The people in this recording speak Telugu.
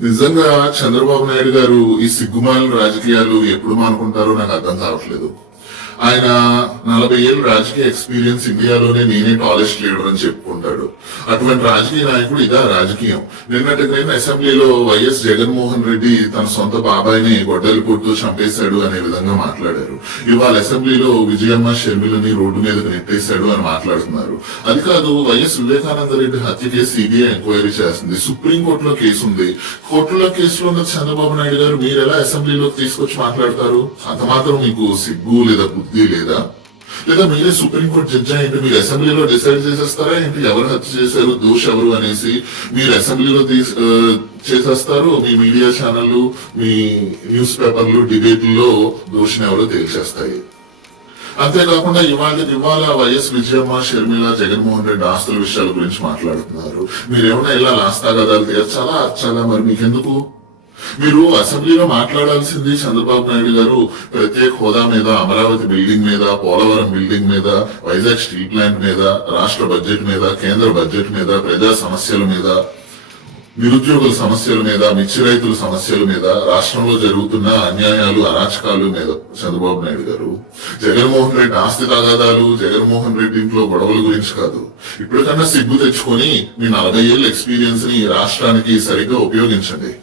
నిజంగా చంద్రబాబు నాయుడు గారు ఈ సిగ్గుమాలిన రాజకీయాలు ఎప్పుడు మానుకుంటారో నాకు అర్థం కావట్లేదు. ఆయన 40 ఏళ్ళు రాజకీయ ఎక్స్పీరియన్స్, ఇండియాలోనే నేనే టాలెస్ట్ లీడర్ అని చెప్పుకుంటాడు. అటువంటి రాజకీయ నాయకుడు ఇదా రాజకీయం? నిన్న అసెంబ్లీలో వైఎస్ జగన్మోహన్ రెడ్డి తన సొంత బాబాయిని గొడ్డలి కొడుతూ చంపేశాడు అనే విధంగా మాట్లాడారు. ఇవాళ అసెంబ్లీలో విజయమ్మ షర్మిలని రోడ్డు మీదకు నెట్టేశాడు అని మాట్లాడుతున్నారు. అది కాదు, వైఎస్ వివేకానంద రెడ్డి హత్య కేసు సిబిఐ ఎంక్వైరీ చేస్తుంది. సుప్రీంకోర్టులో కేసు ఉంది. కోర్టులో కేసులో ఉన్న చంద్రబాబు నాయుడు గారు మీరు ఎలా అసెంబ్లీలోకి తీసుకొచ్చి మాట్లాడతారు? అంత మాత్రం మీకు సిగ్గు లేదా బుద్ధి లేదా? లేదా మీరే సుప్రీంకోర్టు జడ్జి ఏంటి, మీరు అసెంబ్లీలో డిసైడ్ చేసేస్తారా ఏంటి ఎవరు హత్య చేశారు, దోషి ఎవరు అనేసి? మీరు అసెంబ్లీలో చేసేస్తారు, మీ మీడియా ఛానళ్లు, మీ న్యూస్ పేపర్లు డిబేట్లలో దోషిని ఎవరో తేల్చేస్తాయి. అంతేకాకుండా ఇవాళ వైఎస్ విజయమ్మ, షర్మిల, జగన్మోహన్ రెడ్డి ఆస్తుల విషయాల గురించి మాట్లాడుతున్నారు. మీరేమన్నా ఇలా లాస్తాగాదాలు తీర్చాలా, అర్చాలా? మరి మీకెందుకు? మీరు అసెంబ్లీలో మాట్లాడాల్సింది చంద్రబాబు నాయుడు గారు ప్రత్యేక హోదా మీద, అమరావతి బిల్డింగ్ మీద, పోలవరం బిల్డింగ్ మీద, వైజాగ్ స్టీల్ ప్లాంట్ మీద, రాష్ట్ర బడ్జెట్ మీద, కేంద్ర బడ్జెట్ మీద, ప్రజా సమస్యల మీద, నిరుద్యోగుల సమస్యల మీద, మిర్చి రైతుల సమస్యల మీద, రాష్ట్రంలో జరుగుతున్న అన్యాయాలు, అరాచకాలు మీద చంద్రబాబు నాయుడు గారు. జగన్మోహన్ రెడ్డి ఆస్తి తగాదాలు, జగన్మోహన్ రెడ్డి ఇంట్లో గొడవల గురించి కాదు. ఇప్పటికన్నా సిగ్గు తెచ్చుకొని మీ 40 ఏళ్ళ ఎక్స్పీరియన్స్ ని రాష్ట్రానికి సరిగ్గా ఉపయోగించండి.